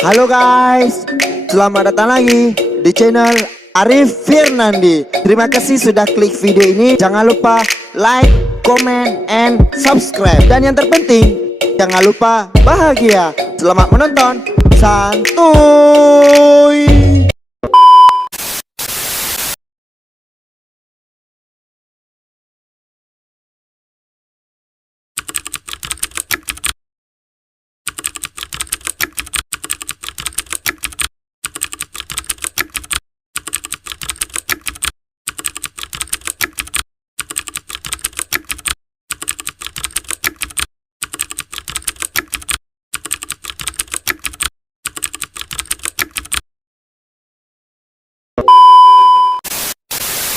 Halo guys, selamat datang lagi di channel Arif Firnandi. Terima kasih sudah klik video ini. Jangan lupa like, comment, and subscribe. Dan yang terpenting, jangan lupa bahagia. Selamat menonton. Santuy.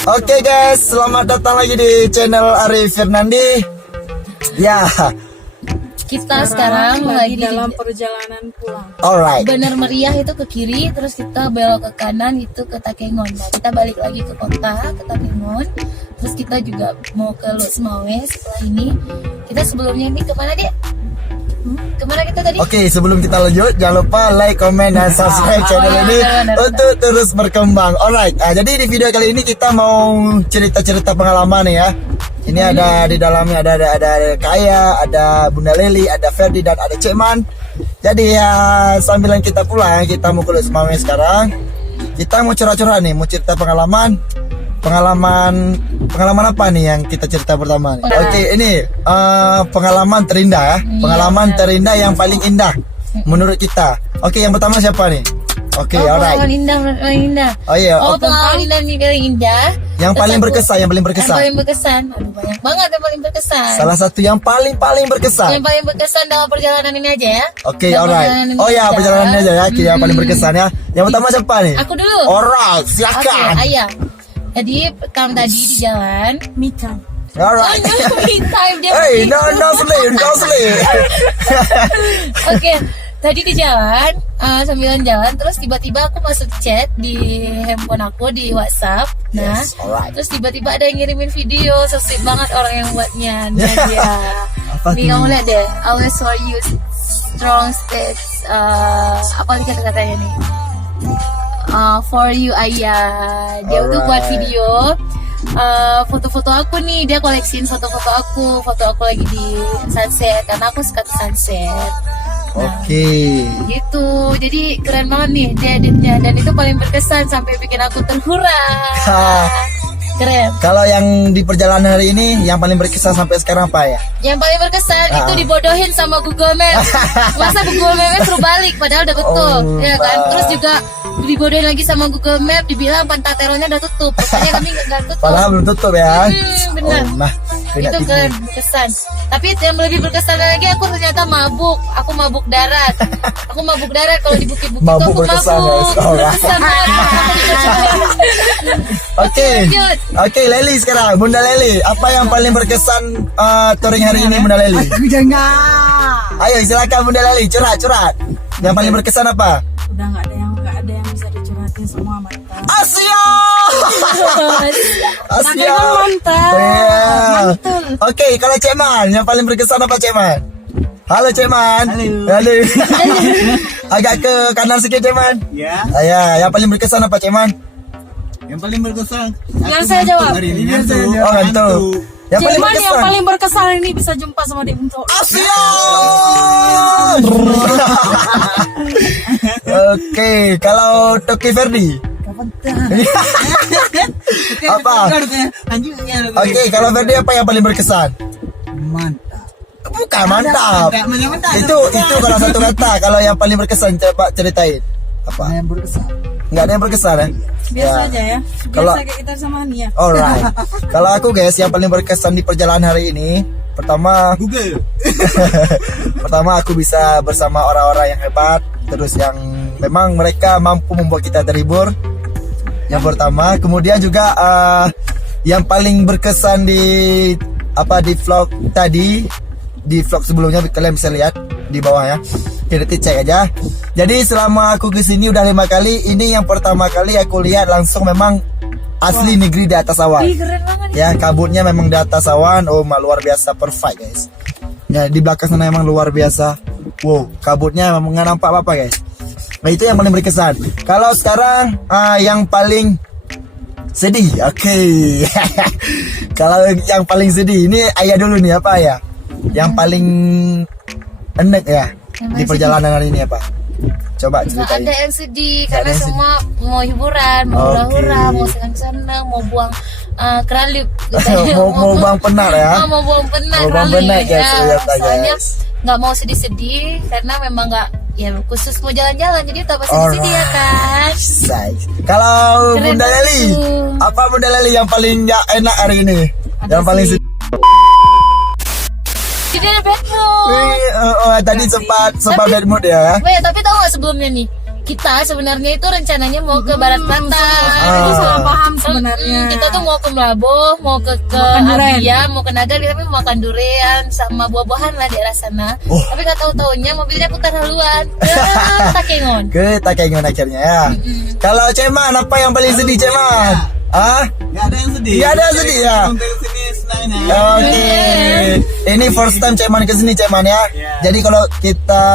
Oke guys, selamat datang lagi di channel Arif Firnandi. Ya, Kita sekarang lagi dalam perjalanan pulang. alright. Bener Meriah itu ke kiri, terus kita belok ke kanan itu ke Takengon. Nah, kita balik lagi ke kota, ke Takengon. Terus kita juga mau ke Losmawe setelah ini. Kita sebelumnya ini kemana dia? Kemana kita tadi? Oke, sebelum kita lanjut, jangan lupa like, comment, dan subscribe channel ini benar. untuk terus berkembang. Alright, jadi di video kali ini kita mau cerita-cerita pengalaman nih ya. Ini ada di dalamnya ada Kaya, ada Bunda Leli, ada Ferdi, dan ada Cekman. Jadi ya sambilan kita pulang, kita mau ke Losmawe sekarang. Kita mau curhat-curhat nih, mau cerita pengalaman apa nih yang kita cerita pertama nih? Oke, ini pengalaman terindah ya. Pengalaman terindah yang paling indah menurut kita. Oke, yang pertama siapa nih? Oke, alright. Pengalaman indah. Oh iya, Oh, oke. pengalaman indah nih paling indah. Yang Terus paling aku- berkesan. Yang paling berkesan. Aduh, banyak banget yang paling berkesan. Salah satu yang paling berkesan. Yang paling berkesan dalam perjalanan ini aja ya. Oke, Dalam alright. perjalanan ini Oh ya, perjalanannya aja ya. Yang paling berkesan ya. Yang pertama siapa nih? Aku dulu. Alright, Oke, silakan. ayah. Jadi pertama tadi di jalan. Mika. Alright. Me time dia. Hey, no sleep. Oke, tadi di jalan, sambilan jalan, terus tiba-tiba aku masuk chat di handphone aku di WhatsApp. Nah, Yes, alright. terus tiba-tiba ada yang ngirimin video, so sweet banget orang yang buatnya. Nah, dia. Apa Nih tuh? kamu lihat deh, always for you, strong states. Apa lagi kata-katanya nih? For you ayah. Dia tuh buat Alright. video foto-foto aku nih, dia koleksiin foto-foto aku lagi di sunset karena aku suka tuh sunset. Oke. Gitu, jadi keren banget nih dia editnya dan itu paling berkesan sampai bikin aku terhura. Keren. Kalau yang di perjalanan hari ini yang paling berkesan sampai sekarang apa ya? Yang paling berkesan itu dibodohin sama Google Maps. Masa Google Maps suruh balik padahal udah betul, Oh, ya kan? Pak. Terus juga dibodohin lagi sama Google Maps, dibilang Pantateronya udah tutup. Makanya kami nggak tutup. Padahal belum tutup ya. Benar. Oh, nah, tidak Itu tipu. keren, berkesan. Tapi yang lebih berkesan lagi aku ternyata mabuk. Aku mabuk darat. Aku mabuk darat kalau di bukit-bukit itu Mabuk aku berkesan, mabuk. guys. Alright. Berkesan banget. Oke, Lanjut. oke Leli sekarang, Bunda Leli. Apa yang paling berkesan touring hari ini, Bunda Leli? Aku jangan. Ayo silakan Bunda Leli, curhat. Yang paling berkesan apa? Udah nggak ada yang bisa dicurhatin semua mantan. Asia. Asia. Takengon mantan. Iya. Mantul. Oke, kalau Cekman, yang paling berkesan apa Cekman? Halo Cekman. Halo. Agak ke kanan sedikit Cekman. Ya, Ya, yang paling berkesan apa Cekman? yang paling berkesan. Biar saya jawab. Hari ini Oh, ngantuk. ngantuk. Yang paling Cuman yang berkesan. paling berkesan ini bisa jumpa sama dia untuk Asia. Oke, kalau Toki Ferdi. Apa? Lanjutnya. Oke, kalau Ferdi apa yang paling berkesan? Mantap. Bukan mantap. Mantap. Itu kalau satu kata. Kalau yang paling berkesan coba ceritain. Apa? Yang berkesan. Nggak ada yang berkesan ya? biasa aja ya. Kalau- Biasa kayak kita sama Nia. Alright. Kalau aku guys, yang paling berkesan di perjalanan hari ini, pertama aku bisa bersama orang-orang yang hebat, terus yang memang mereka mampu membuat kita terhibur. Yang pertama, kemudian juga yang paling berkesan di vlog tadi, di vlog sebelumnya kalian bisa lihat di bawah ya. Nanti cek aja. Jadi selama aku kesini udah 5 kali, ini yang pertama kali aku lihat langsung memang asli negeri di atas awan. Ih, keren banget. Ya, kabutnya memang di atas awan. Oh, luar biasa, perfect guys. Ya, di belakang sana memang luar biasa. Wow, kabutnya memang nggak nampak apa-apa guys. Nah, itu yang paling berkesan. Kalau sekarang yang paling sedih, oke. Kalau yang paling sedih ini Ayah dulu nih, apa ya? Yang paling enek ya Yang di paling perjalanan hari ini apa? Coba Nggak ceritain. ada yang sedih Nggak ada karena yang semua mau hiburan, mau Oke. hura-hura, mau senang-senang, mau buang keralip, mau buang penat ya? mau buang penat, Mau buang rally. penat, guys, Ya, lihat aja, soalnya guys. nggak mau sedih-sedih karena memang nggak ya khusus mau jalan-jalan jadi tambah sedih-sedih ya kan. Say. Kalau Keren Bunda Leli, itu. apa Bunda Leli yang paling nggak enak hari ini? Yang paling sedih? Jadi ada bad mood. Tadi sempat Tapi- bad mood ya. Tapi tahu nggak sebelumnya nih kita sebenarnya itu rencananya mau ke Barat Pantai. Itu salah paham sebenarnya. Kita tuh mau ke Melaboh, mau ke Makan durian. Abia, mau ke Naga, tapi mau makan durian sama buah-buahan lah daerah sana. Oh. Tapi nggak tahu taunya mobilnya putar haluan ke Takengon. Ke Takengon akhirnya ya. Kalau Ceman, apa yang paling sedih Ceman? Ah? Gak ada yang sedih. Nggak ada yang sedih, ya? Untuk sini senangnya. Oke. Ini first time Ceman kesini Ceman ya. Iya. Jadi kalau kita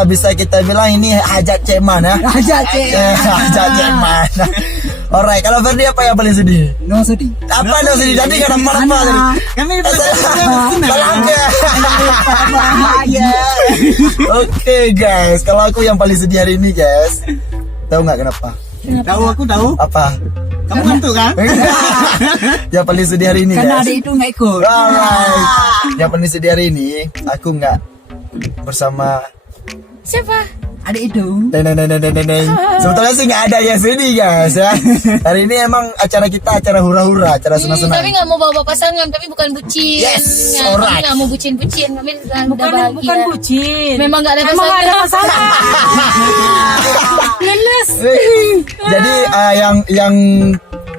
bilang ini hajat Ceman ya. Aja cek. Hajat Ceman. Alright, kalau Ferdi apa yang paling sedih? No sedih. Apa yang sedih? Tadi kan apa tadi? Kami Salam ya. bahagia. Oke guys, kalau aku yang paling sedih hari ini guys, tahu nggak kenapa? Tahu aku tahu. Apa? Kamu ngantuk kan? Yang paling sedih hari ini Karena guys. adik itu nggak ikut. Alright. Yang paling sedih hari ini, aku nggak bersama Siapa? Adik itu. Neng. Sebetulnya sih nggak ada yang sedih guys ya. Hari ini emang acara kita acara hura-hura, acara Kami senang-senang. nggak mau bawa pasangan, kami bukan bucin. Yes, Ya, kami alright. nggak mau bucin-bucin, kami udah bahagia. Bukan bucin. Memang nggak ada Emang nggak ada pasangan. masalah. Leles. Jadi yang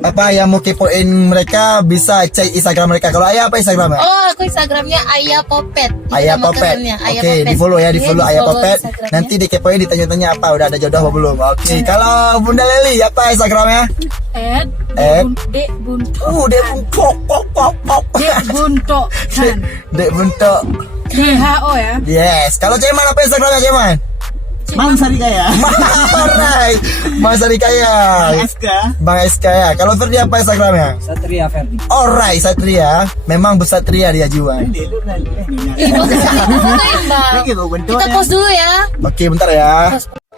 apa yang mau kepoin mereka bisa cek Instagram mereka. Kalau Ayah apa Instagramnya? Oh, aku Instagramnya Ayah Popet. Itu Ayah nama Popet. kerennya, Ayah Oke, Popet. di follow ya, di Iya, follow Ayah di-follow Popet. Instagramnya. Nanti dikepoin ditanya-tanya apa udah ada jodoh apa belum. Oke, kalau Bunda Leli apa Instagramnya? Ed. Ed. Dek buntok. Dia buntok pop. Dek buntok. Kan. Dek buntok. WHO ya. Yes. Kalau Ceman apa Instagramnya Ceman? Bang Sari Kaya. Alright. Mas Adikaya. SK. Bang SK ya. Kalau Ferdi apa Instagramnya? Satria Ferdi. Alright, Satria. Memang besatria dia jual. Ih, bagus sekali. Fotoin, Bang. Kita post dulu ya. Oke, bentar ya.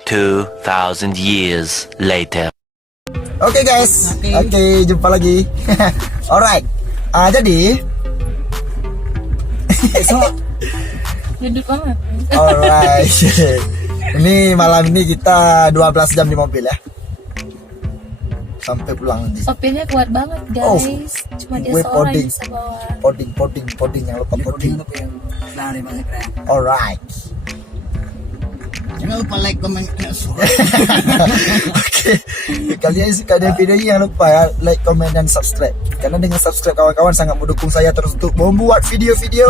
2,000 years later. Oke guys. Oke, jumpa lagi. Alright. Jadi Gendut banget. alright. Ini malam ini kita 12 jam di mobil ya. Sampai pulang nanti. Sopirnya kuat banget, Oh, guys. Cuma dia gue seorang poding. yang bisa bawa. Poding, jangan lupa poding. Lari banget ya. Alright. Jangan lupa like, comment, dan subscribe. Oke. Kalian suka dengan video ini jangan lupa ya like, comment dan subscribe. Karena dengan subscribe kawan-kawan sangat mendukung saya terus untuk membuat video-video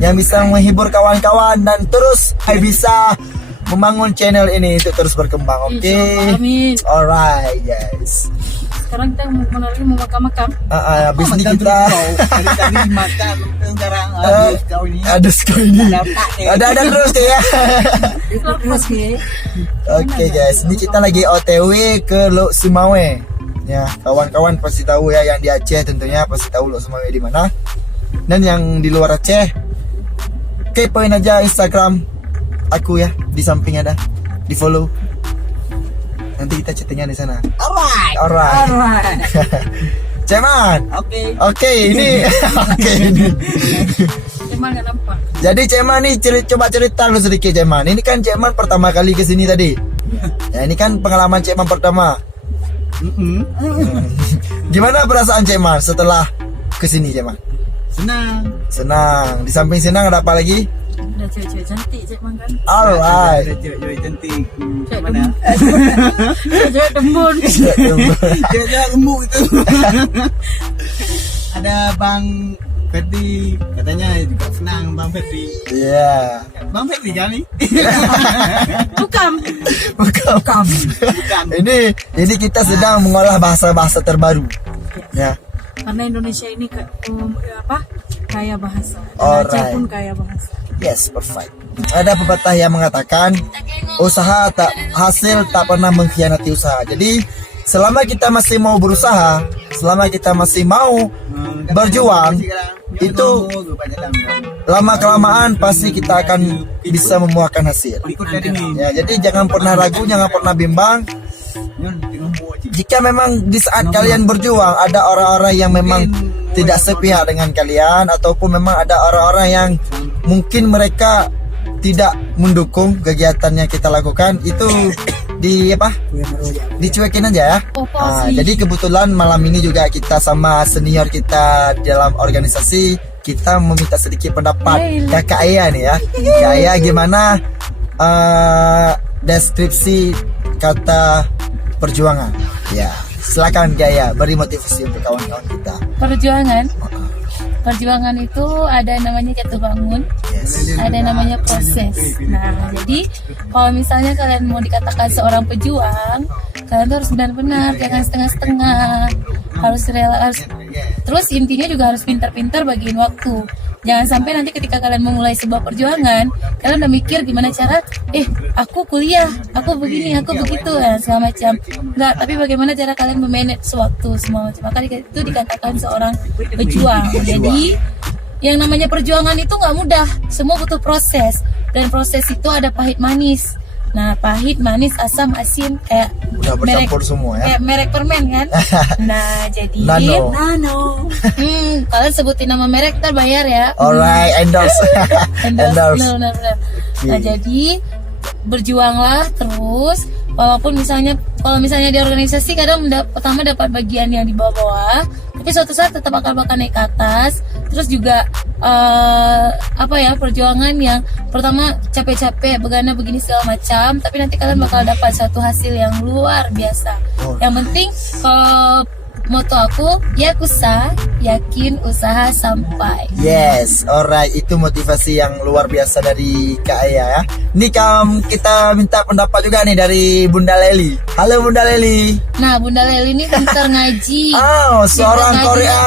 yang bisa menghibur kawan-kawan dan terus bisa membangun channel ini untuk terus berkembang. Oke. Insyaallah, amin. Alright, guys. Sekarang kita mau makam-makam. Habis ini Makan kita terus kau. Tadi makan sekarang habis kau ini. ada sekali ini. Ada terus ya. Terus ya. Oke guys, ini kita lagi OTW ke Lok Sumawe. Ya, kawan-kawan pasti tahu ya yang di Aceh tentunya pasti tahu Lok Sumawe di mana. Dan yang di luar Aceh, kepoin aja Instagram aku ya, di samping ada, di follow. Nanti kita chattingnya di sana. Alright. Alright. Alright. Ceman. Oke, ini. Oke, ini. Emang nggak nampak. Jadi Ceman nih coba cerita lu sedikit Ceman. Ini kan Ceman pertama kali ke sini tadi. Ya, ini kan pengalaman Ceman pertama. Gimana perasaan Ceman setelah ke sini Ceman? Senang. Di samping senang ada apa lagi? Ada cewek-cewek cantik, cek makan. Alright. Cewek-cewek cantik. Cewek Mana? Cewek dembun. Cewek-cewek gemuk itu. Ada Bang Ferdi, katanya juga senang Bang Ferdi. Iya. Bang Ferdi kan nih? Bukan. Bukan. Ini kita sedang mengolah bahasa-bahasa terbaru. Ya. Karena Indonesia ini kaya bahasa. Alright. Aceh pun kaya bahasa. Yes, perfect. Ada pepatah yang mengatakan usaha tak hasil tak pernah mengkhianati usaha. Jadi selama kita masih mau berusaha, selama kita masih mau berjuang, itu lama kelamaan pasti kita akan bisa membuahkan hasil. Ya, jadi jangan pernah ragu, jangan pernah bimbang. Jika memang di saat kalian berjuang ada orang-orang yang memang tidak sepihak dengan kalian, ataupun memang ada orang-orang yang mungkin mereka tidak mendukung kegiatan yang kita lakukan, itu dicuekin aja ya. Jadi kebetulan malam ini juga kita sama senior kita dalam organisasi, kita meminta sedikit pendapat Kakak Aya nih ya. Kak Aya, gimana deskripsi kata perjuangan? Ya, silakan Kak Aya, beri motivasi untuk kawan-kawan kita. Perjuangan itu ada namanya jatuh bangun, ada namanya proses. Nah, jadi kalau misalnya kalian mau dikatakan seorang pejuang, kalian tuh harus benar-benar, jangan setengah-setengah, harus rela, terus intinya juga harus pintar-pintar bagiin waktu. Jangan sampai nanti ketika kalian memulai sebuah perjuangan, kalian udah mikir gimana cara, aku kuliah, aku begini, aku begitu, segala macam. Enggak, tapi bagaimana cara kalian memanage waktu semua macam. Maka itu dikatakan seorang pejuang. Jadi yang namanya perjuangan itu nggak mudah, semua butuh proses, dan proses itu ada pahit manis. Nah, pahit, manis, asam, asin, kayak udah bercampur semua ya. Kayak merek permen kan. Nah, jadi Nano. kalian sebutin nama merek, ntar bayar ya. Alright, endorse. Endorse. Benar. Nah, jadi berjuanglah terus, walaupun kalau misalnya di organisasi kadang pertama dapat bagian yang di bawah-bawah, tapi suatu saat tetap bakal naik ke atas. Terus juga perjuangan yang pertama capek-capek, begana begini segala macam, tapi nanti kalian bakal dapat satu hasil yang luar biasa. Yang penting kalau moto aku, yakusa, yakin usaha sampai. Yes, alright, itu motivasi yang luar biasa dari Kak Aya ya. Ini kita minta pendapat juga nih dari Bunda Leli. Halo Bunda Leli. Nah, Bunda Leli ini pintar ngaji. Seorang Korea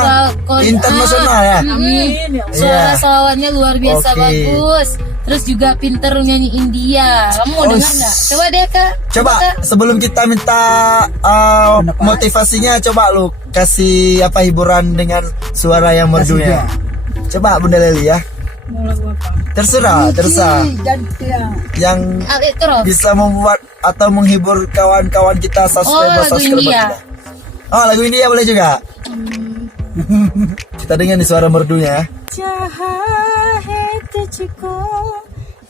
internasional ya. Amin. Ya Allah. Suara salawatnya luar biasa bagus. Terus juga pinter nyanyi India. Kamu mau dengar nggak? Coba deh Kak. Coba sebelum kita minta motivasinya, coba lu kasih hiburan dengan suara yang merdunya. Coba Bunda Leli ya. Terserah. Yang bisa membuat atau menghibur kawan-kawan kita, subscriber kita. Lagu India boleh juga. Kita dengar nih suara merdunya. तुझको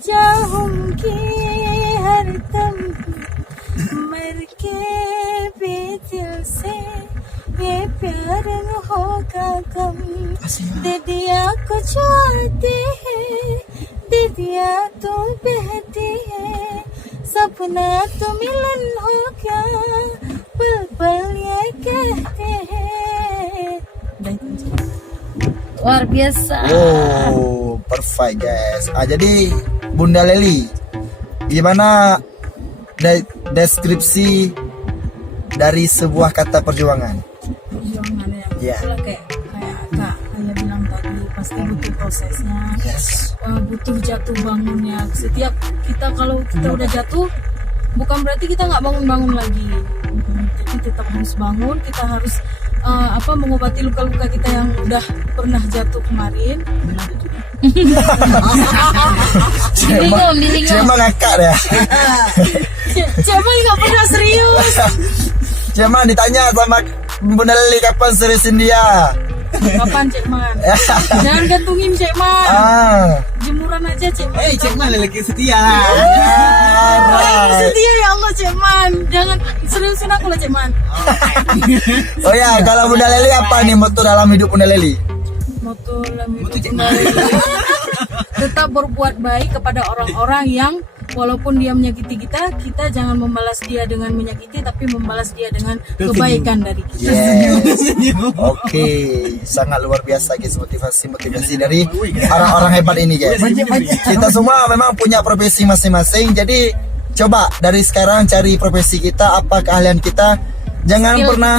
चाहूंगी हरदम मर के भी दिल से ये प्यार न होगा गम दे दिया कुछ आते हैं दे दिया तो बहती है सपना तो मिलन हो क्या पल पल ये कहते हैं. Luar biasa. Perfect guys. Jadi Bunda Leli, gimana deskripsi dari sebuah kata perjuangan? Perjuangan ya. Kayak Kak Aya bilang tadi, pasti butuh prosesnya. Butuh jatuh bangunnya. Setiap kita kalau kita udah jatuh, bukan berarti kita nggak bangun-bangun lagi. Jadi tetap harus bangun. Kita harus mengobati luka-luka kita yang udah pernah jatuh kemarin. Cema ngakak ya. Cema nggak pernah serius. Cema ditanya sama Bunda Leli kapan seriusin dia. Kapan Cekman? Jangan gantungin Cekman. Jemuran aja Cekman. Cekman lelaki setia lah. Setia ya Allah Cekman. Jangan seriusin aku lah Cekman. Oh ya, kalau Bunda Leli apa nih moto dalam hidup Bunda Leli? Moto dalam hidup Bunda Leli tetap berbuat baik kepada orang-orang yang walaupun dia menyakiti kita, kita jangan membalas dia dengan menyakiti, tapi membalas dia dengan kebaikan dari kita. Oke, sangat luar biasa guys, motivasi dari orang-orang hebat ini guys. Kita semua memang punya profesi masing-masing, jadi coba dari sekarang cari profesi kita, apa keahlian kita. Jangan pernah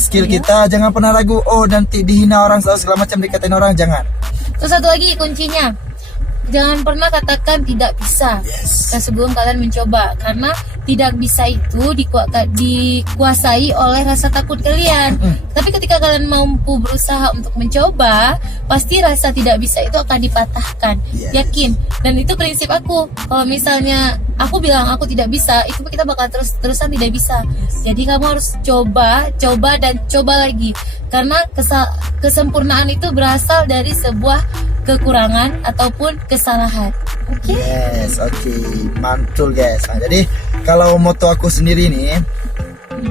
skill kita, jangan pernah ragu. Nanti dihina orang segala macam, dikatain orang, jangan. Terus satu lagi kuncinya, jangan pernah katakan tidak bisa. Sebelum kalian mencoba, karena tidak bisa itu dikuasai oleh rasa takut kalian. Tapi ketika kalian mampu berusaha untuk mencoba, pasti rasa tidak bisa itu akan dipatahkan. Yakin. Dan itu prinsip aku. Kalau misalnya aku bilang aku tidak bisa, itu kita bakal terusan tidak bisa. Jadi kamu harus coba dan coba lagi. Karena kesempurnaan itu berasal dari sebuah kekurangan ataupun kesalahan. Oke? Yes, oke. Mantul guys. Nah, jadi kalau moto aku sendiri nih,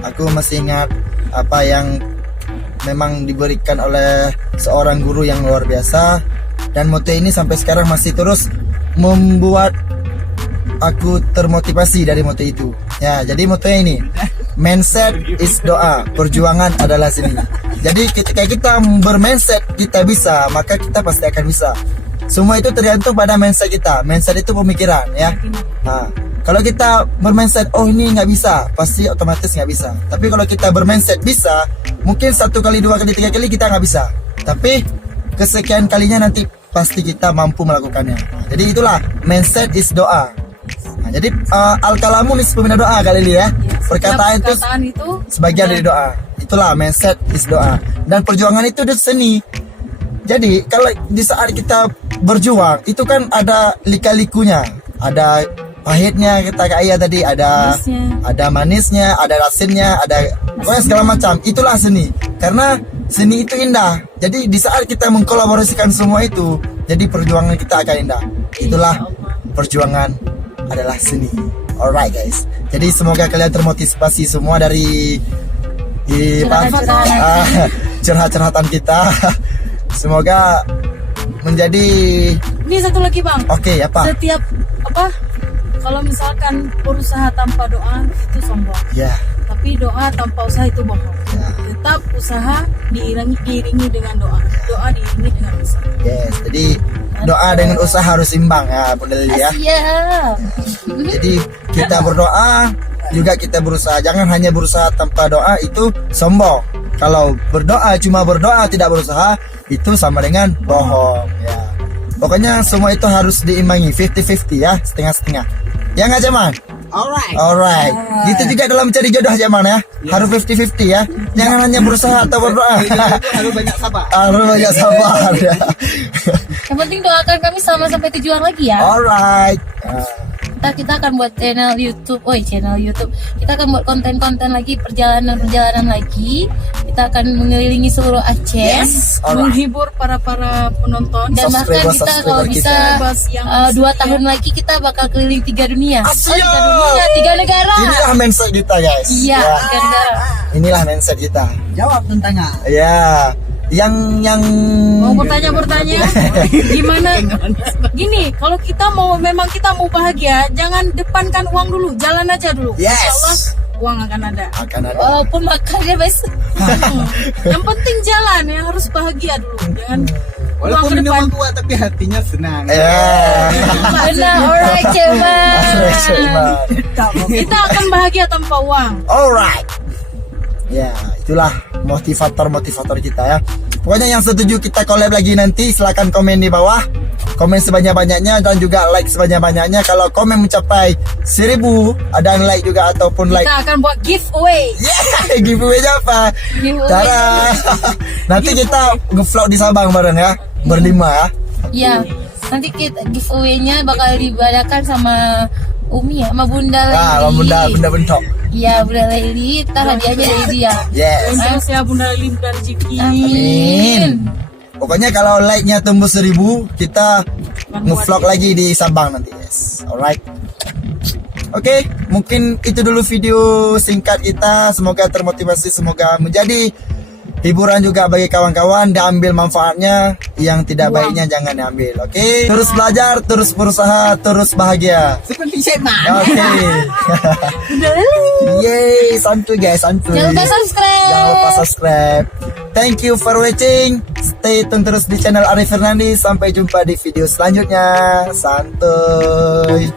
aku masih ingat apa yang memang diberikan oleh seorang guru yang luar biasa, dan moto ini sampai sekarang masih terus membuat aku termotivasi dari moto itu. Ya, jadi motonya ini, mindset is doa, perjuangan adalah seni. Jadi ketika kita bermindset kita bisa, maka kita pasti akan bisa. Semua itu tergantung pada mindset kita. Mindset itu pemikiran, ya. Nah, kalau kita bermindset oh ini nggak bisa, pasti otomatis nggak bisa. Tapi kalau kita bermindset bisa, mungkin 1 kali, 2 kali, 3 kali kita nggak bisa. Tapi kesekian kalinya nanti pasti kita mampu melakukannya. Nah, jadi itulah mindset is doa. Nah, jadi al-kalamu nisfu mina doa kali ini ya. Perkataan itu sebagian dari doa. Itulah mindset is doa. Dan perjuangan itu seni. Jadi kalau di saat kita berjuang itu kan ada lika-likunya, ada pahitnya, kita kayak tadi ada manisnya, ada asinnya, ada pokoknya segala macam. Itulah seni. Karena seni itu indah. Jadi di saat kita mengkolaborasikan semua itu, jadi perjuangan kita akan indah. Itulah perjuangan adalah seni. Alright guys. Jadi semoga kalian termotivasi semua dari curhat-curhatan kita. Semoga menjadi. Ini satu lagi bang. Oke, apa? Setiap kalau misalkan berusaha tanpa doa itu sombong. Ya. Tapi doa tanpa usaha itu bohong. Tetap usaha diiringi dengan doa. Doa diiringi dengan usaha. Yes. Jadi doa dengan usaha harus imbang ya, Bunda Lili ya. Siap. Jadi kita berdoa juga kita berusaha. Jangan hanya berusaha tanpa doa, itu sombong. Kalau cuma berdoa tidak berusaha, itu sama dengan bohong ya. Pokoknya semua itu harus diimbangi 50-50 ya, setengah-setengah. Ya nggak Jaman? Alright. Gitu juga dalam mencari jodoh Jaman ya. Harus 50-50 ya. Jangan hanya berusaha atau berdoa. Harus banyak sabar. Harus banyak sabar ya. Yang penting doakan kami sama sampai tujuan lagi ya. Alright. Kita akan buat channel YouTube. Kita akan buat konten-konten lagi, perjalanan lagi. Kita akan mengelilingi seluruh Aceh. Menghibur para penonton. Dan bahkan kita kalau bisa 2 tahun lagi kita bakal keliling 3 dunia. 3 negara. Inilah mindset kita guys. Iya, 3 negara. Inilah mindset kita. Jawab tentangnya. Ya. Yang mau bertanya gimana gini, kalau memang kita mau bahagia, jangan depankan uang dulu, jalan aja dulu. Yes. Insyaallah uang akan ada. Walaupun makannya besok. Yang penting jalan, yang harus bahagia dulu, jangan uang Walaupun ke depan. minuman tua tapi hatinya senang. Benar, alright Ceman. Kita akan bahagia tanpa uang. Alright. Ya, itulah motivator kita ya. Pokoknya yang setuju kita collab lagi nanti silahkan komen di bawah. Komen sebanyak-banyaknya dan juga like sebanyak-banyaknya. Kalau komen mencapai 1000 ada like juga ataupun like. Kita akan buat giveaway. Yeah, giveaway apa? Cara nanti kita nge-vlog di Sabang bareng ya, berlima ya. Iya, nanti giveaway-nya bakal diadakan sama Umi ya, sama Bunda Leli. Bunda bentok. Iya, Bunda Leli, kita hadiahnya dari dia. Yes. Terus ya Bunda Leli dari rezeki. Amin. Pokoknya kalau like-nya tembus 1000, kita nge-vlog lagi di Sabang nanti, guys. Alright. Oke, mungkin itu dulu video singkat kita. Semoga termotivasi, semoga menjadi hiburan juga bagi kawan-kawan. Diambil manfaatnya, yang tidak baiknya jangan diambil. Oke, terus belajar, terus berusaha, terus bahagia. Seperti Syedman. Oke. Yeay, santuy guys, santuy. Jangan lupa subscribe. Jangan lupa subscribe. Thank you for watching. Stay tune terus di channel Arif Fernandes. Sampai jumpa di video selanjutnya. Santuy.